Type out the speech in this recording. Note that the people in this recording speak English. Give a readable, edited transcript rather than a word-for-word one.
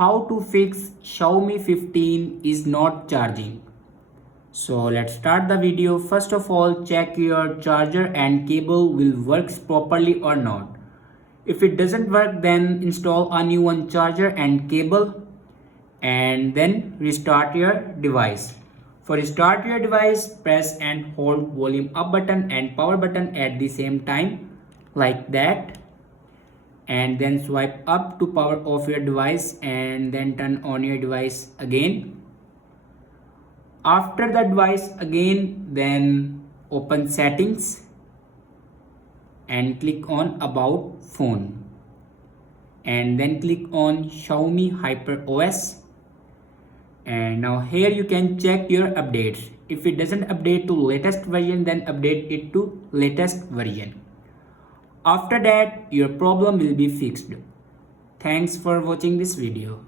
how to fix Xiaomi 15 is not charging. So let's start the video. First of all, check your charger and cable will works properly or not. If it doesn't work, then install a new one charger and cable and then restart your device. For restart your device, press and hold volume up button and power button at the same time like that, and then swipe up to power off your device and then turn on your device again. After the device again, then open settings and click on about phone and then click on Xiaomi Hyper OS, and now here you can check your updates. If it doesn't update to latest version, then update it to latest version. After that, your problem will be fixed. Thanks for watching this video.